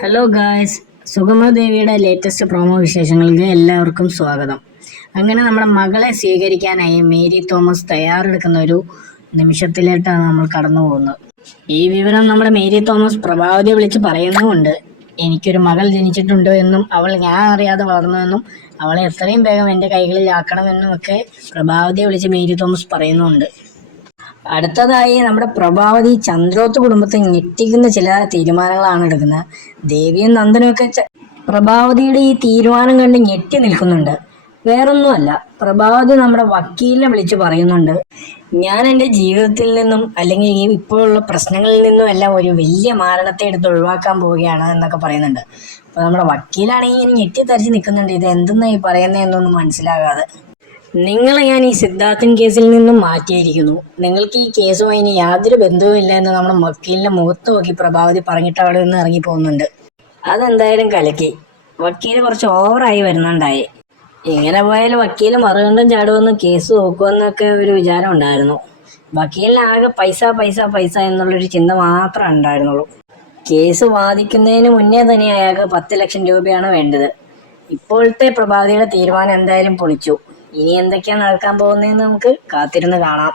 Hello guys സുഗമ ദേവിയുടെ latest promo വിശേഷങ്ങൾക്ക് എല്ലാവർക്കും സ്വാഗതം. അങ്ങനെ നമ്മുടെ മകളെ സ്വീകരിക്കാനായി മേരി തോമസ് തയ്യാറെടുക്കുന്ന ഒരു നിമിഷത്തിലേട്ടാണ് നമ്മൾ കടന്നു പോകുന്നത്. ഈ വിവരം നമ്മുടെ മേരി തോമസ് പ്രഭാവതിയെ വിളിച്ച് പറയുന്നുമുണ്ട്. എനിക്കൊരു മകൾ ജനിച്ചിട്ടുണ്ട് എന്നും അവൾ ഞാൻ അറിയാതെ വളർന്നുവെന്നും അവളെ എത്രയും വേഗം എന്റെ കൈകളിൽ ആക്കണമെന്നും ഒക്കെ പ്രഭാവതിയെ വിളിച്ച് മേരി തോമസ് പറയുന്നുമുണ്ട്. അടുത്തതായി നമ്മുടെ പ്രഭാവതി ചന്ദ്രോത്ത് കുടുംബത്തെ ഞെട്ടിക്കുന്ന ചില തീരുമാനങ്ങളാണ് എടുക്കുന്നത്. ദേവിയും നന്ദനും ഒക്കെ പ്രഭാവതിയുടെ ഈ തീരുമാനം കണ്ട് ഞെട്ടി നിൽക്കുന്നുണ്ട്. വേറൊന്നുമല്ല പ്രഭാവതി നമ്മുടെ വക്കീലിനെ വിളിച്ച് പറയുന്നുണ്ട്. ഞാൻ എന്റെ ജീവിതത്തിൽ നിന്നും അല്ലെങ്കിൽ ഈ ഇപ്പോഴുള്ള പ്രശ്നങ്ങളിൽ നിന്നും എല്ലാം ഒരു വലിയ മാരണത്തെ എടുത്ത് ഒഴിവാക്കാൻ പോവുകയാണ് എന്നൊക്കെ പറയുന്നുണ്ട്. അപ്പോൾ നമ്മുടെ വക്കീലാണെങ്കിൽ ഇങ്ങനെ ഞെട്ടിത്തരിച്ച് നിൽക്കുന്നുണ്ട്. ഇത് എന്തെന്നാണ് ഈ പറയുന്നതെന്നൊന്നും മനസ്സിലാകാതെ. നിങ്ങളെ ഞാൻ ഈ സിദ്ധാർത്ഥൻ കേസിൽ നിന്നും മാറ്റിയിരിക്കുന്നു. നിങ്ങൾക്ക് ഈ കേസുമായി ഇനി യാതൊരു ബന്ധവുമില്ല എന്ന് നമ്മുടെ വക്കീലിന്റെ മുഖത്ത് നോക്കി പ്രഭാവതി പറഞ്ഞിട്ട് അവിടെ നിന്ന് ഇറങ്ങി പോകുന്നുണ്ട് അതെന്തായാലും കലക്കി വക്കീൽ കുറച്ച് ഓവറായി വരുന്നുണ്ടായി. ഇങ്ങനെ പോയാലും വക്കീൽ മറുകണ്ടും ചാടുമെന്ന് കേസ് നോക്കുമെന്നൊക്കെ ഒരു വിചാരം ഉണ്ടായിരുന്നു. വക്കീലിന് ആകെ പൈസ പൈസ പൈസ എന്നുള്ളൊരു ചിന്ത മാത്രമേ ഉണ്ടായിരുന്നുള്ളൂ. കേസ് വാദിക്കുന്നതിന് മുന്നേ തന്നെ അയാൾക്ക് പത്ത് ലക്ഷം രൂപയാണ് വേണ്ടത്. ഇപ്പോഴത്തെ പ്രഭാതിയുടെ തീരുമാനം എന്തായാലും പൊളിച്ചു. ഇനി എന്തൊക്കെയാണ് നടക്കാൻ പോകുന്നതെന്ന് നമുക്ക് കാത്തിരുന്ന് കാണാം.